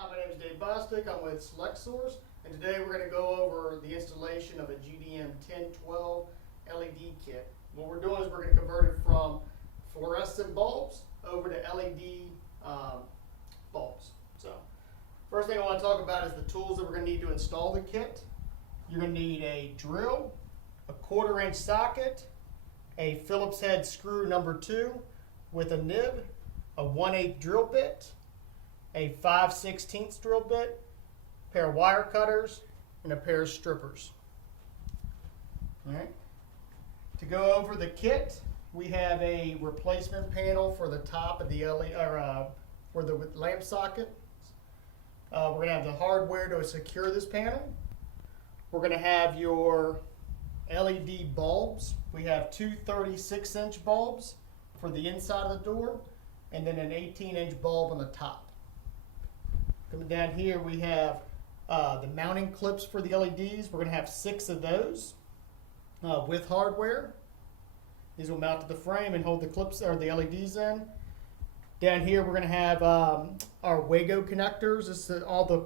Hi, my name is Dave Bostic. I'm with Select Source, and today we're going to go over the installation of a GDM 1012 LED kit. What we're doing is we're going to convert it from fluorescent bulbs over to LED bulbs. So, first thing I want to talk about is the tools that we're going to need to install the kit. You're going to need a drill, a 1/4 inch socket, a Phillips head screw number 2 with a nib, a 1/8 drill bit, a 5/16 drill bit, a pair of wire cutters, and a pair of strippers. All right. To go over the kit, we have a replacement panel for the top of the LED, for the lamp socket. We're going to have the hardware to secure this panel. We're going to have your LED bulbs. We have two 36-inch bulbs for the inside of the door, and then an 18-inch bulb on the top. Coming down here, we have the mounting clips for the LEDs. We're going to have 6 of those with hardware. These will mount to the frame and hold the clips or the LEDs in. Down here, we're going to have our Wago connectors. This is all the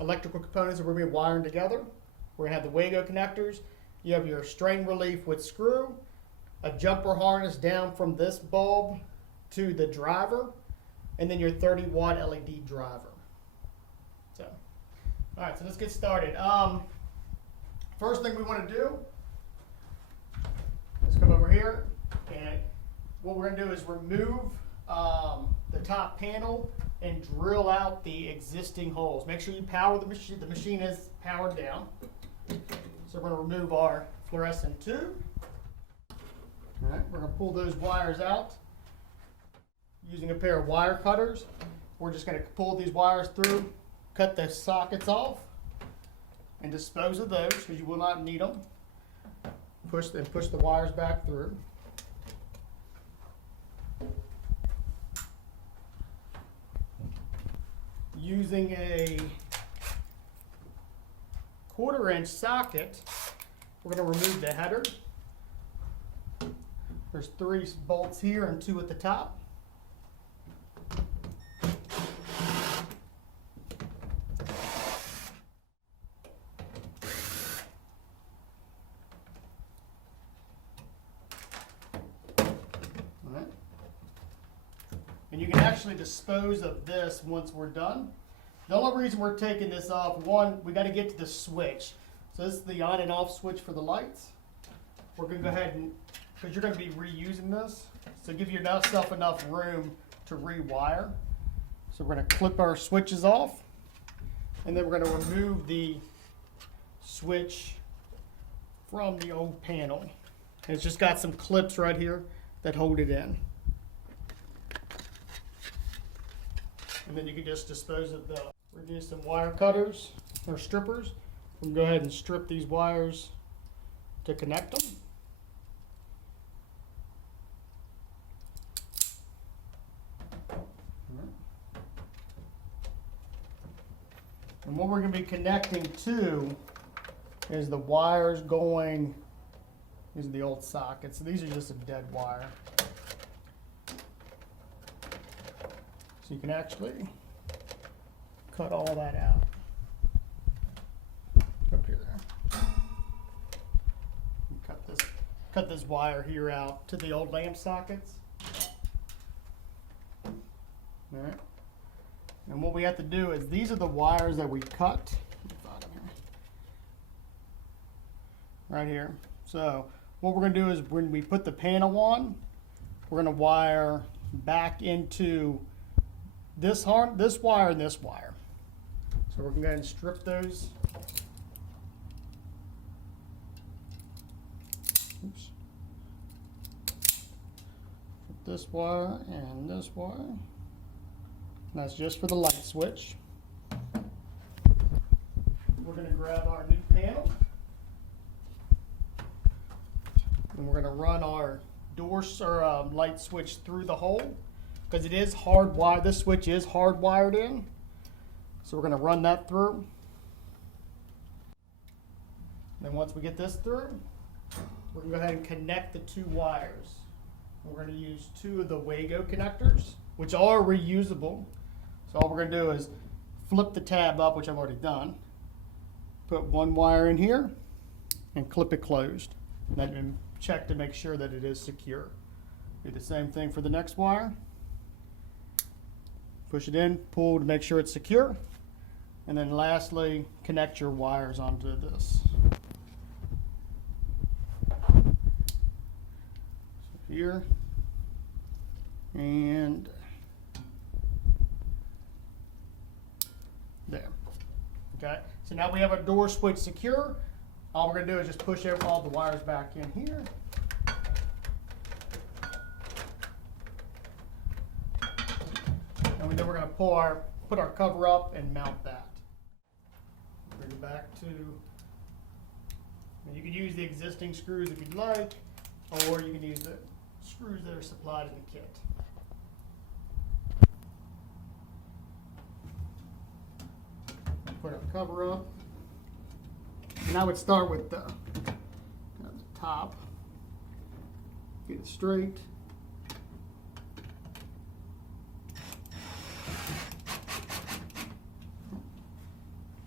electrical components that we're going to be wiring together. We're going to have the Wago connectors. You have your strain relief with screw, a jumper harness down from this bulb to the driver, and then your 30-watt LED driver. So, all right, so let's get started. First thing we want to do is come over here, and what we're going to do is remove the top panel and drill out the existing holes. Make sure you power the machine. The machine is powered down. So we're going to remove our fluorescent tube. All right, we're going to pull those wires out using a pair of wire cutters. We're just going to pull these wires through, cut the sockets off, and dispose of those because you will not need them. Push the wires back through. Using a 1/4 inch socket, we're going to remove the header. There's 3 bolts here and 2 at the top. And you can actually dispose of this once we're done. The only reason we're taking this off, one, we got to get to the switch. So this is the on and off switch for the lights. We're going to go ahead and, because you're going to be reusing this, so give yourself enough room to rewire. So we're going to clip our switches off, and then we're going to remove the switch from the old panel. And it's just got some clips right here that hold it in. And then you can just dispose of the, we're use some wire cutters or strippers. We can go ahead and strip these wires to connect them. And what we're going to be connecting to is the wires going, these are the old sockets. So these are just a dead wire. So you can actually cut all that out up here. Cut this wire here out to the old lamp sockets. All right. And what we have to do is these are the wires that we cut. Right here. So what we're going to do is when we put the panel on, we're going to wire back into this wire and this wire. So we're going to go ahead and strip those. Oops. This wire and this wire. And that's just for the light switch. We're going to grab our new panel. And we're going to run our door or light switch through the hole. Because it is hardwired, this switch is hardwired in. So we're going to run that through. Then once we get this through, we're going to go ahead and connect the 2 wires. We're going to use 2 of the Wago connectors, which are reusable. So all we're going to do is flip the tab up, which I've already done. Put one wire in here and clip it closed. Then check to make sure that it is secure. Do the same thing for the next wire. Push it in, pull to make sure it's secure. And then lastly, connect your wires onto this. So here and there. Okay, so now we have our door switch secure. All we're going to do is just push all the wires back in here. And then we're going to put our cover up and mount that. Bring it back to, you can use the existing screws if you'd like, or you can use the screws that are supplied in the kit. Put our cover up. And I would start with the top. Get it straight.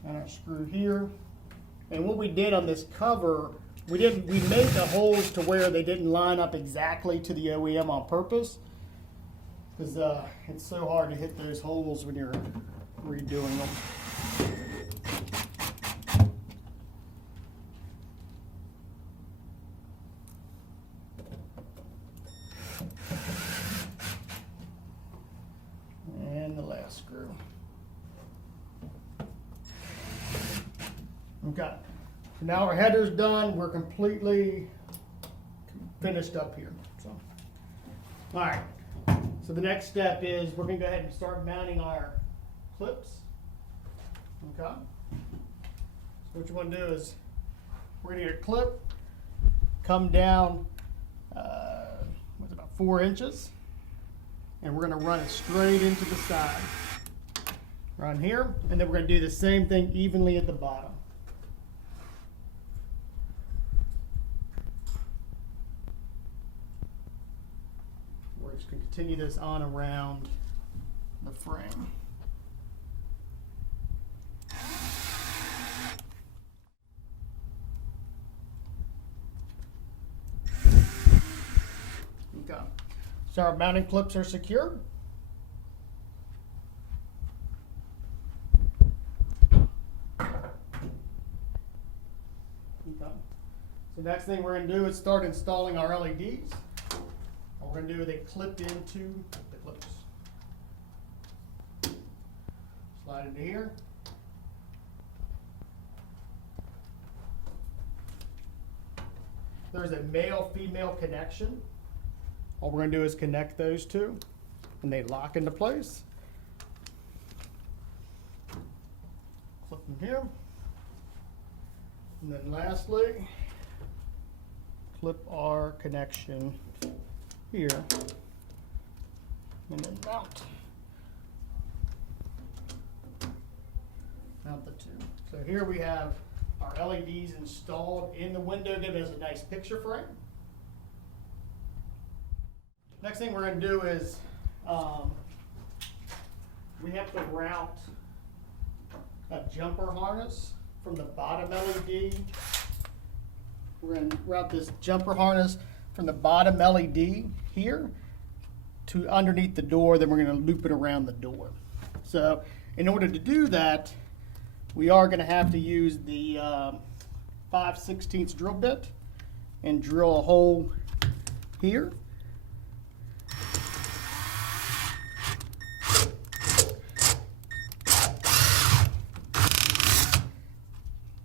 And our screw here. And what we did on this cover, we made the holes to where they didn't line up exactly to the OEM on purpose. Because it's so hard to hit those holes when you're redoing them. And the last screw. Okay, so now our header's done. We're completely finished up here. So, all right. So the next step is we're going to go ahead and start mounting our clips. Okay. So what you want to do is we're going to get a clip, come down, what's about 4 inches, and we're going to run it straight into the side. Run here, and then we're going to do the same thing evenly at the bottom. We're just going to continue this on around the frame. Okay. So our mounting clips are secure. Okay. So next thing we're going to do is start installing our LEDs. What we're going to do is they clip into the clips. Slide into here. There's a male-female connection. All we're going to do is connect those two, and they lock into place. Clip them here. And then lastly, clip our connection here, and then mount the two. So here we have our LEDs installed in the window, giving us a nice picture frame. Next thing we're going to do is we have to route a jumper harness from the bottom LED. We're going to route this jumper harness from the bottom LED here to underneath the door, then we're going to loop it around the door. So in order to do that, we are going to have to use the 5/16 drill bit and drill a hole here.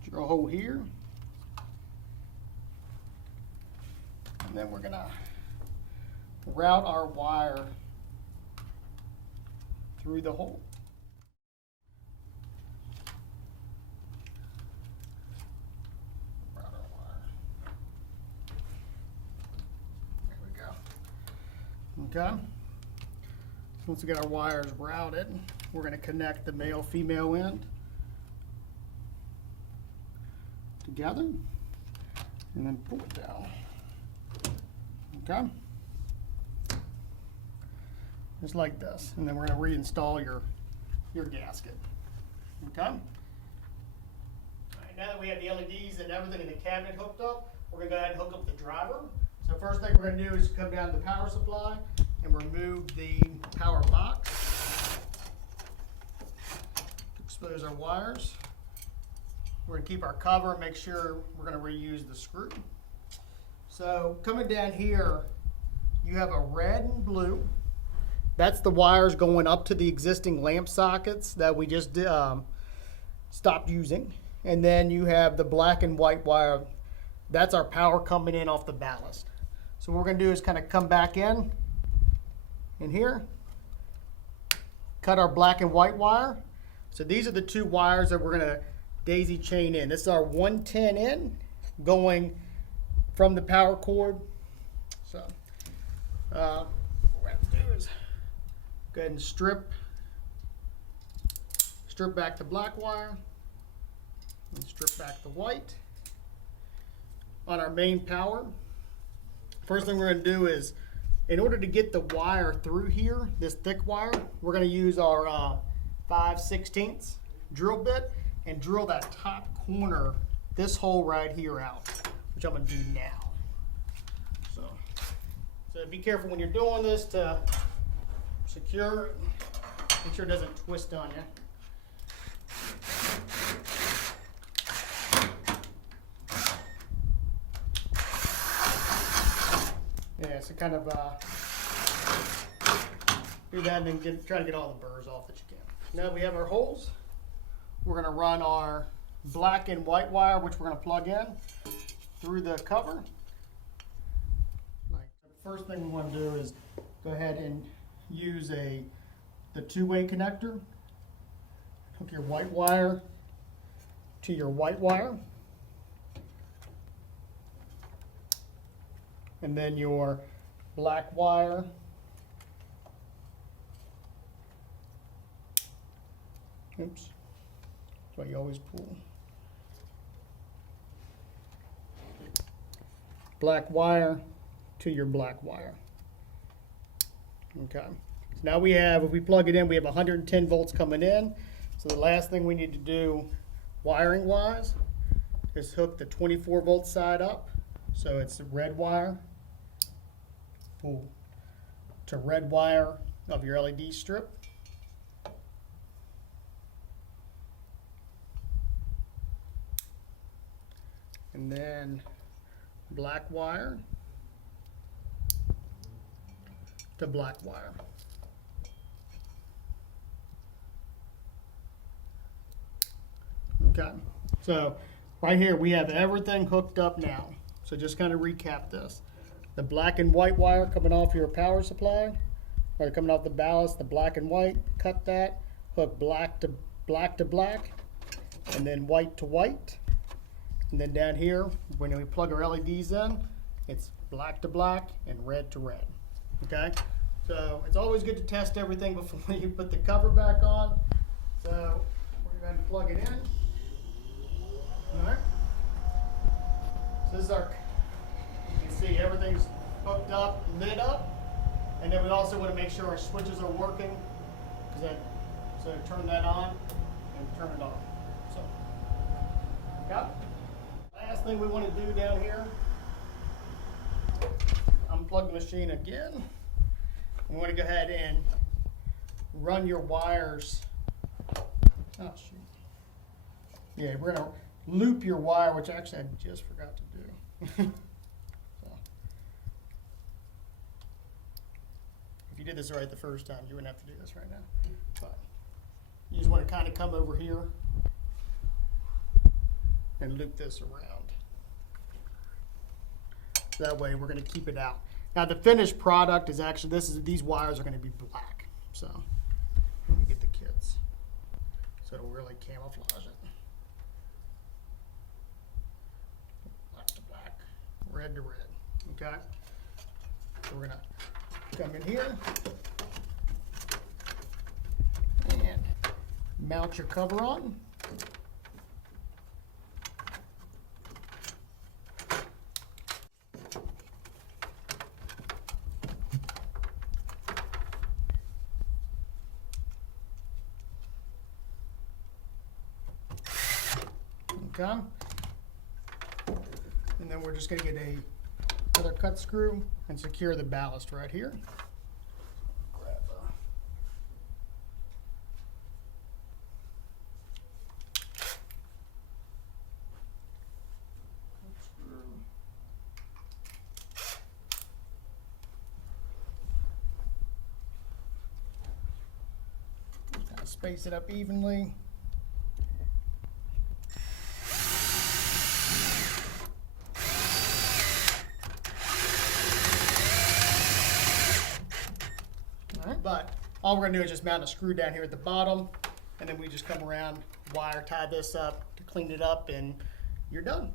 Drill a hole here. And then we're going to route our wire through the hole. Route our wire. There we go. Okay. Once we get our wires routed, we're going to connect the male-female end together and then pull it down. Okay, just like this, and then we're going to reinstall your gasket. Okay? All right, now that we have the LEDs and everything in the cabinet hooked up, we're going to go ahead and hook up the driver. So first thing we're going to do is come down to the power supply and remove the power box. Expose our wires. We're going to keep our cover and make sure we're going to reuse the screw. So coming down here, you have a red and blue. That's the wires going up to the existing lamp sockets that we just stopped using. And then you have the black and white wire. That's our power coming in off the ballast. So what we're going to do is kind of come back in here, cut our black and white wire. So these are the two wires that we're going to daisy chain in. This is our 110 in going from the power cord. So what we have to do is go ahead and strip back the black wire and strip back the white. On our main power, first thing we're going to do is, in order to get the wire through here, this thick wire, we're going to use our 5/16 drill bit and drill that top corner, this hole right here out, which I'm going to do now. So be careful when you're doing this to secure it. Make sure it doesn't twist on you. Yeah, so kind of do that and then try to get all the burrs off that you can. Now we have our holes. We're going to run our black and white wire, which we're going to plug in through the cover. The first thing we want to do is go ahead and use the two-way connector. Hook your white wire to your white wire. And then your black wire oops, that's why you always pull. Black wire to your black wire. Okay, so now we have, if we plug it in, we have 110 volts coming in. So the last thing we need to do wiring wise is hook the 24 volt side up. So it's the red wire, pull to red wire of your LED strip. And then black wire to black wire. Okay, so right here we have everything hooked up now. So just kind of recap this. The black and white wire coming off your power supply, or coming off the ballast, the black and white, cut that, hook black to black, and then white to white. And then down here, when we plug our LEDs in, it's black to black and red to red. Okay? So it's always good to test everything before you put the cover back on. So we're going to plug it in. Alright. So this is our, you can see everything's hooked up, lit up. And then we also want to make sure our switches are working. So turn that on and turn it off. So, got it? Last thing we want to do down here, unplug the machine again. We want to go ahead and run your wires. Oh shoot. Yeah, we're going to loop your wire, which actually I just forgot to do. So, if you did this right the first time, you wouldn't have to do this right now. But you just want to kind of come over here and loop this around. That way we're going to keep it out. Now the finished product is actually, these wires are going to be black. So let me get the kits. So it'll really camouflage it. Black to black, red to red. Okay? So we're going to come in here and mount your cover on. Okay. And then we're just going to get another cut screw and secure the ballast right here. Grab cut screw. Just kind of space it up evenly. But all we're gonna do is just mount a screw down here at the bottom, and then we just come around, wire tie this up to clean it up, and you're done.